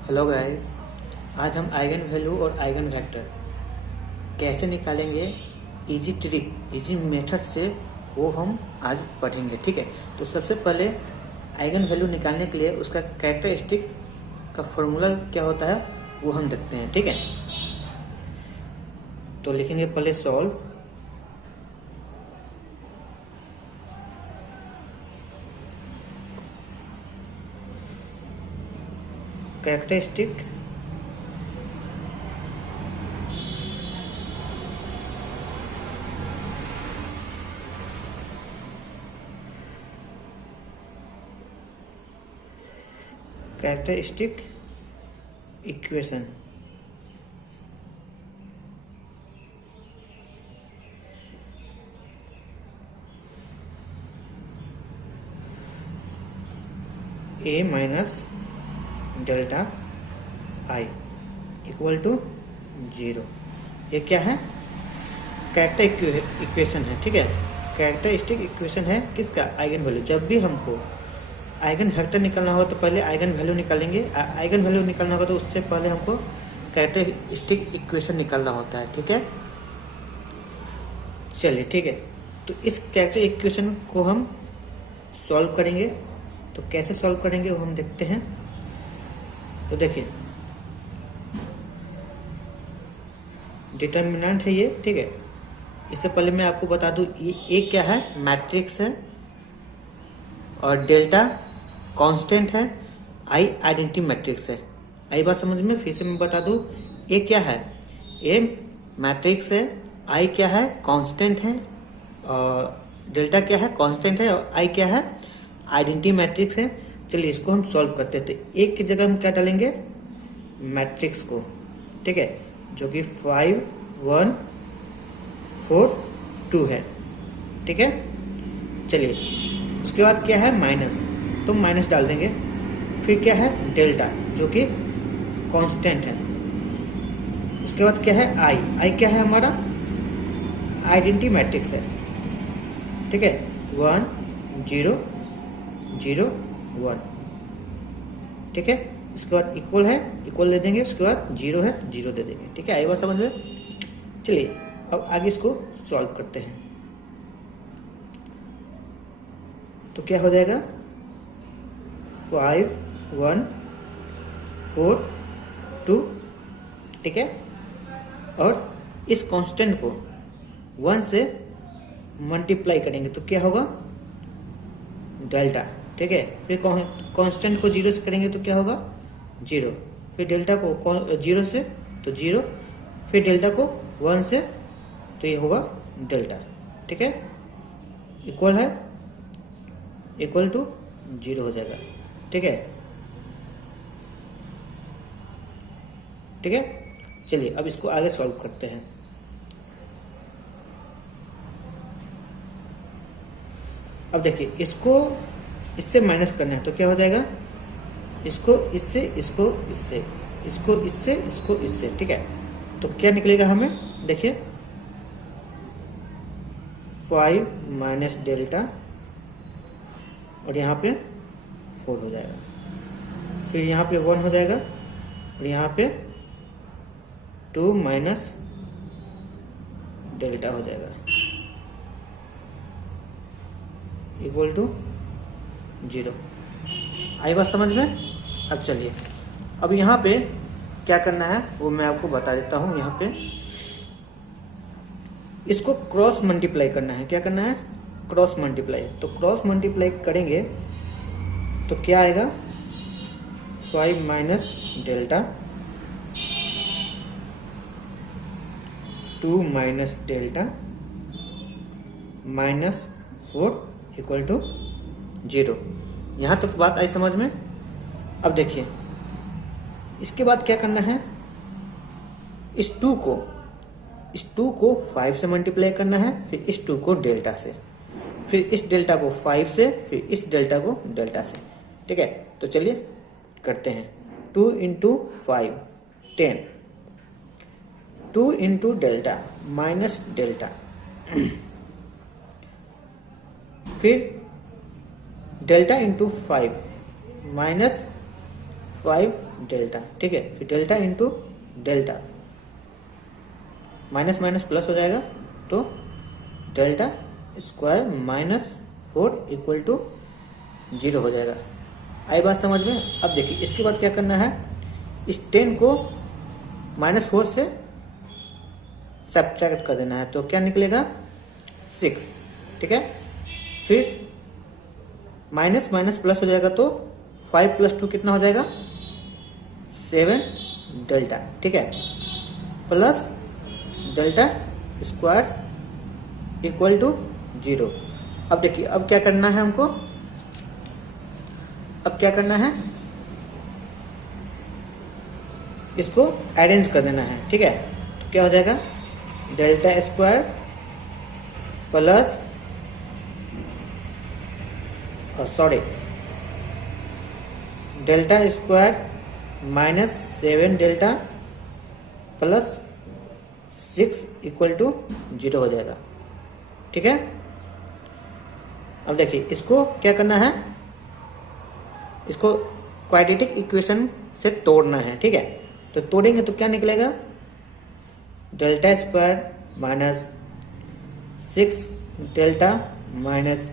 Hello guys, आज हम eigen value और आइगन वेक्टर कैसे निकालेंगे, इजी मेथड से वो हम आज पढ़ेंगे। ठीक है, तो सबसे पहले आइगन वैल्यू निकालने के लिए उसका कैरेक्टरिस्टिक का फॉर्मूला क्या होता है वो हम देखते हैं। ठीक है, तो लिखेंगे पहले solve characteristic equation. A minus delta I equal to 0। ये क्या है? कैरेक्टर इक्वेशन है। ठीक है, कैरेक्टरिस्टिक इक्वेशन है किसका? Eigen value. जब भी हमको आइगन वेक्टर निकालना होगा तो पहले आइगन वैल्यू निकालेंगे। आइगन वैल्यू निकालना होगा तो उससे पहले हमको कैरेक्टरिस्टिक इक्वेशन निकालना होता है। ठीक है, चलिए ठीक है, तो इस कैरेक्टर इक्वेशन को हम सॉल्व करेंगे। तो कैसे सॉल्व करेंगे वो हम देखते हैं। तो देखिए, डिटर्मिनेंट है ये। ठीक है, इससे पहले मैं आपको बता दूं ये क्या है, मैट्रिक्स है, और डेल्टा कांस्टेंट है, आई आइडेंटिटी मैट्रिक्स है। आई बात समझ में? फिर से मैं बता दूं, ये क्या है, ये मैट्रिक्स है, आई क्या है, कांस्टेंट है, और डेल्टा क्या है, कांस्टेंट है, और आई क्या है, आइडेंटिटी मैट्रिक्स है। चलिए इसको हम सॉल्व करते थे। एक की जगह हम क्या डालेंगे, मैट्रिक्स को। ठीक है, जो कि 5 1 4 2 है। ठीक है, चलिए उसके बाद क्या है, माइनस, तो माइनस डाल देंगे। फिर क्या है, डेल्टा जो कि कांस्टेंट है। उसके बाद क्या है, आई क्या है, हमारा आइडेंटिटी मैट्रिक्स है। ठीक है, 1 0 0 1। ठीक है, इसके बाद इक्वल है, इक्वल दे देंगे। उसके बाद 0 है, 0 दे देंगे। ठीक है, आई बात समझ में? चलिए अब आगे इसको सॉल्व करते हैं। तो क्या हो जाएगा, 5 1 4 2। ठीक है, और इस कांस्टेंट को 1 से मल्टीप्लाई करेंगे तो क्या होगा, डेल्टा। ठीक है, फिर कांस्टेंट को 0 से करेंगे तो क्या होगा, 0। फिर डेल्टा को 0 से तो 0, फिर डेल्टा को 1 से तो ये होगा डेल्टा। ठीक है, इक्वल है, इक्वल टू 0 हो जाएगा। ठीक है, ठीक है, चलिए अब इसको आगे सॉल्व करते हैं। अब देखिए, इसको इससे माइनस करना है तो क्या हो जाएगा, इसको इससे, इसको इससे, इसको इससे, इसको इससे। ठीक है, तो क्या निकलेगा हमें, देखिए 5 माइनस डेल्टा, और यहाँ पे 4 हो जाएगा। फिर यहाँ पे 1 हो जाएगा, और यहाँ पे 2 माइनस डेल्टा हो जाएगा, इक्वल टू 0। आई बात समझ में? अब चलिए, अब यहाँ पे क्या करना है वो मैं आपको बता देता हूँ। यहाँ पे इसको क्रॉस मल्टीप्लाई करना है। क्या करना है, क्रॉस मल्टीप्लाई। तो क्रॉस मल्टीप्लाई करेंगे तो क्या आएगा, 5 minus delta, 2 minus delta minus 4 equal to 0। यहाँ तक बात आई समझ में? अब देखिए, इसके बाद क्या करना है, इस 2 को 5 से मल्टीप्लाई करना है, फिर इस 2 को डेल्टा से, फिर इस डेल्टा को 5 से, फिर इस डेल्टा को डेल्टा से। ठीक है, तो चलिए करते हैं। 2 into 5 10, 2 into delta minus delta, फिर डेल्टा इंटू 5 माइनस 5 डेल्टा, ठीक है। फिर delta into delta, minus minus plus हो जाएगा तो delta square minus 4 equal to 0 हो जाएगा। आई बात समझ में? अब देखिए इसके बाद क्या करना है, इस 10 को -4 से सब्ट्रैक्ट कर देना है, तो क्या निकलेगा 6, ठीक है। फिर माइनस माइनस प्लस हो जाएगा तो 5 + 2 कितना हो जाएगा 7 डेल्टा, ठीक है, plus delta square equal to 0। अब देखिए अब क्या करना है हमको, अब क्या करना है, इसको अरेंज कर देना है, ठीक है। तो क्या हो जाएगा delta square plus delta square minus 7 delta plus 6 equal to 0 हो जाएगा, ठीक है। अब देखिए इसको क्या करना है, इसको क्वाड्रेटिक इक्वेशन से तोड़ना है, ठीक है। तो तोड़ेंगे तो क्या निकलेगा, delta square minus 6 delta minus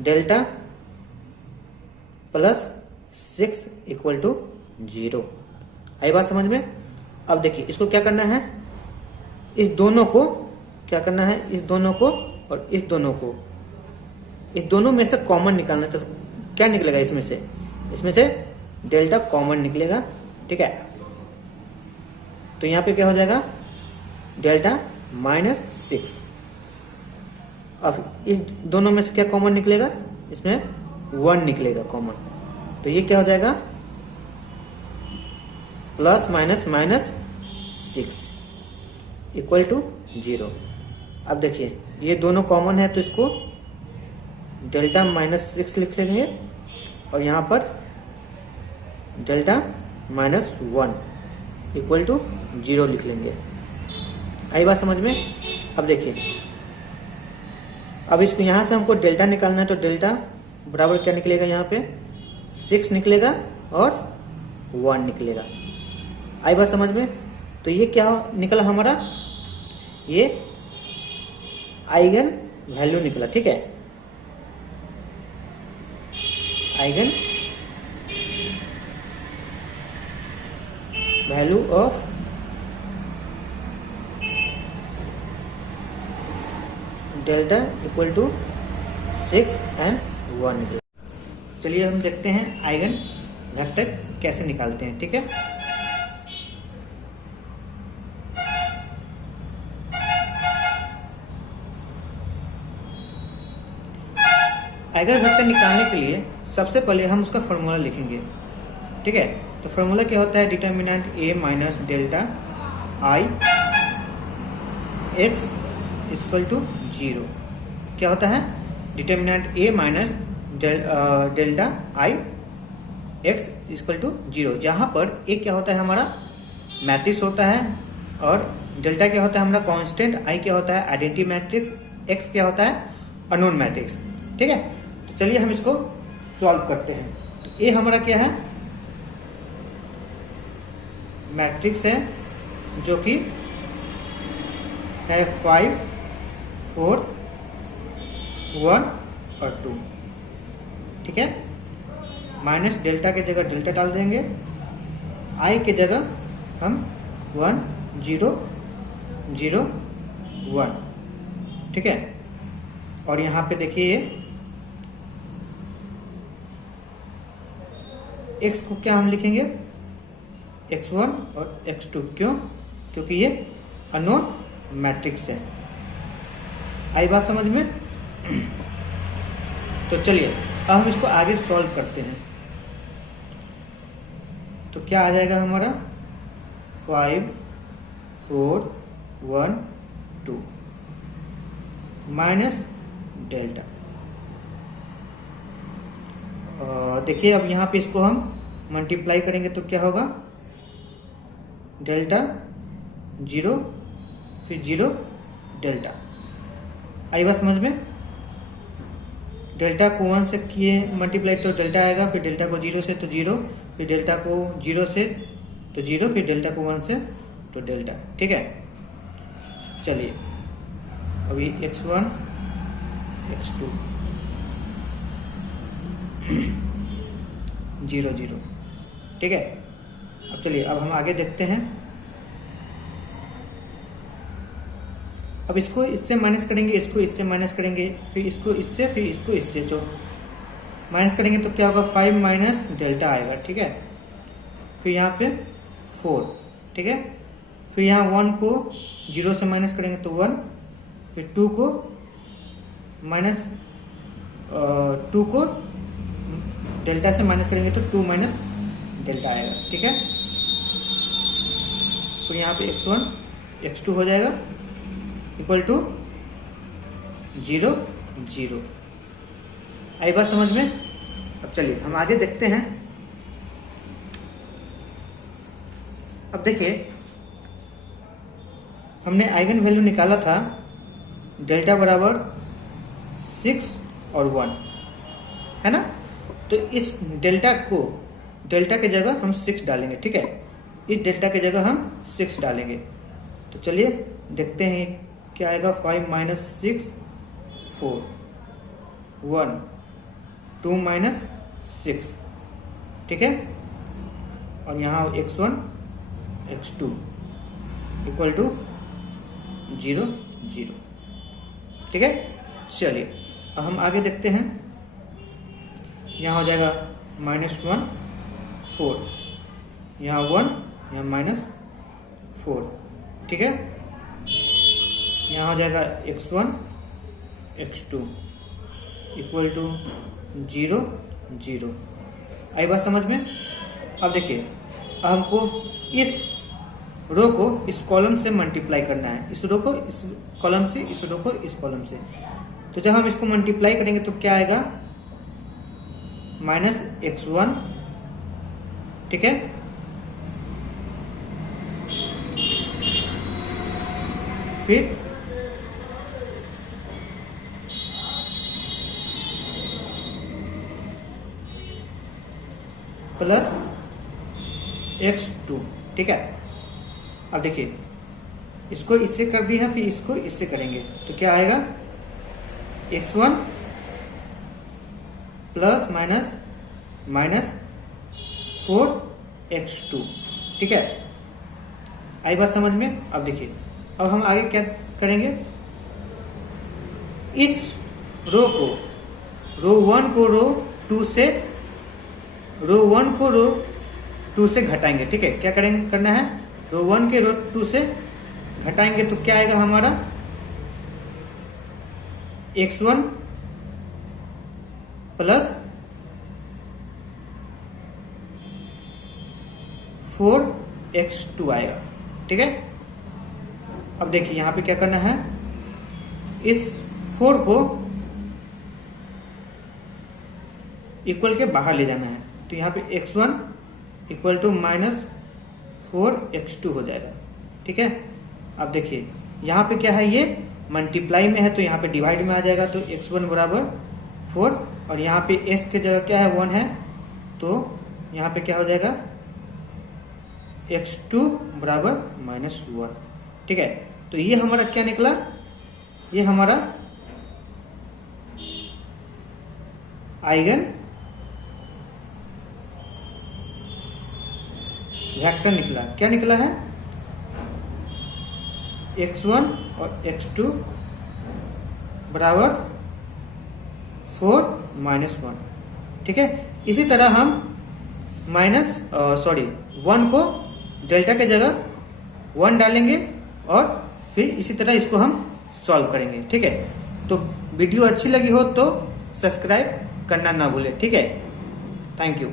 delta plus 6 equal to 0। आई बात समझ में? अब देखिए इसको क्या करना है, इस दोनों को क्या करना है, इस दोनों को और इस दोनों को, इस दोनों में से कॉमन निकालना है। तो क्या निकलेगा इसमें से डेल्टा कॉमन निकलेगा, ठीक है। तो यहाँ पे क्या हो जाएगा डेल्टा -6। अब इस दोनों में से क्या कॉमन निकलेगा, इसमें 1 निकलेगा कॉमन, तो ये क्या हो जाएगा plus minus minus 6 equal to 0। अब देखिए ये दोनों कॉमन है तो इसको डेल्टा -6 लिख लेंगे और यहाँ पर डेल्टा -1 इक्वल टू 0 लिख लेंगे। आई बात समझ में? अब देखिए अब इसको यहाँ से हमको डेल्टा निकालना है, तो डेल्टा बराबर क्या निकलेगा, यहाँ पे 6 निकलेगा और 1 निकलेगा। आई बात समझ में? तो ये क्या निकला हमारा, ये आइगन वैल्यू निकला, ठीक है। Eigen value of delta equal to 6 और 1। चलिए हम देखते हैं आइगन वेक्टर कैसे निकालते हैं, ठीक है। आइगन वेक्टर निकालने के लिए सबसे पहले हम उसका फॉर्मूला लिखेंगे, ठीक है। तो फॉर्मूला क्या होता है, determinant a minus delta I x equal to 0। क्या होता है, determinant a minus delta I x equal to 0, जहाँ पर a क्या होता है हमारा मैट्रिक्स होता है और डेल्टा क्या होता है हमारा कांस्टेंट, i क्या होता है आइडेंटिटी मैट्रिक्स, x क्या होता है अननोन मैट्रिक्स, ठीक है। तो चलिए हम इसको सॉल्व करते हैं। तो a हमारा क्या है, मैट्रिक्स है जो कि है 5 4 1 और 2, ठीक है। माइनस डेल्टा के जगह डेल्टा डाल देंगे, आई के जगह हम 1 0 0 1, ठीक है। और यहाँ पे देखिए x को क्या हम लिखेंगे x1 और x2, क्यों, क्योंकि ये अननोन मैट्रिक्स है। आई बात समझ में? तो चलिए अब हम इसको आगे सॉल्व करते हैं। तो क्या आ जाएगा हमारा 5 4 1 2 माइनस डेल्टा। देखिए अब यहाँ पे इसको हम मल्टीप्लाई करेंगे तो क्या होगा, डेल्टा 0 फिर 0 डेल्टा। आई बात समझ में? डेल्टा को 1 से किए मल्टीप्लाई तो डेल्टा आएगा, फिर डेल्टा को 0 से तो 0, फिर डेल्टा को 0 से तो 0, फिर डेल्टा को 1 से तो डेल्टा। ठीक है, चलिए अभी x1 x2 0 0। ठीक है, अब चलिए अब हम आगे देखते हैं। अब इसको इससे माइनस करेंगे, इसको इससे माइनस करेंगे, फिर इसको इससे, फिर इसको इससे, जो माइनस करेंगे तो क्या होगा 5 माइनस डेल्टा आएगा। ठीक है, फिर यहाँ पे 4। ठीक है, फिर यहाँ 1 को 0 से माइनस करेंगे तो 1, फिर 2 को माइनस 2 को डेल्टा से माइनस करेंगे तो 2 माइनस डेल्टा आएगा। ठीक है, फिर यहाँ पे x1 x2 हो जाएगा इक्वल टू 0 0। आई बात समझ में? अब चलिए हम आगे देखते हैं। अब देखिए हमने आइगन वैल्यू निकाला था डेल्टा बराबर 6 और 1, है ना। तो इस डेल्टा को, डेल्टा के जगह हम 6 डालेंगे। ठीक है, इस डेल्टा के जगह हम 6 डालेंगे। तो चलिए देखते हैं क्या आएगा। 5 माइनस 6 4, 1 2 माइनस 6। ठीक है, और यहाँ x1 x2 इक्वल टू 0 0। ठीक है, चलिए अब हम आगे देखते हैं। यहाँ हो जाएगा -1 4, यहाँ 1, यहाँ -4। ठीक है, यहाँ हो जाएगा x1 x2 इक्वल टू 0 0। आई बात समझ में? अब देखिए अब हमको इस रो को इस कॉलम से मल्टीप्लाई करना है, इस रो को इस कॉलम से, इस रो को इस कॉलम से। तो जब हम इसको मल्टीप्लाई करेंगे तो क्या आएगा -x1। ठीक है, फिर प्लस x2। ठीक है, अब देखिए इसको इससे कर दिया, फिर इसको इससे करेंगे तो क्या आएगा x1 प्लस माइनस 4x2। ठीक है, आई बात समझ में? अब देखिए अब हम आगे क्या करेंगे। इस रो को, रो 1 को रो 2 से, रो 1 को रो 2 से घटाएंगे। ठीक है, क्या करेंगे, करना है रो 1 के रो 2 से घटाएंगे तो क्या आएगा हमारा x1 प्लस 4x2 आएगा। ठीक है, अब देखिए यहाँ पे क्या करना है, इस 4 को इक्वल के बाहर ले जाना है। तो यहाँ पे x1 इक्वल टू -4x2 हो जाएगा। ठीक है, अब देखिए यहाँ पे क्या है, ये मल्टीप्लाई में है तो यहाँ पे डिवाइड में आ जाएगा। तो x1 बराबर 4 और यहाँ पे x के जगह क्या है 1 है, तो यहाँ पे क्या हो जाएगा x2 बराबर -1। ठीक है, तो ये हमारा क्या निकला, ये हमारा आइगन वेक्टर निकला। क्या निकला है, x1 और x2 बराबर 4 -1। ठीक है, इसी तरह हम 1 को डेल्टा के जगह 1 डालेंगे और फिर इसी तरह इसको हम सॉल्व करेंगे। ठीक है, तो वीडियो अच्छी लगी हो तो सब्सक्राइब करना ना भूलें। ठीक है, थैंक यू।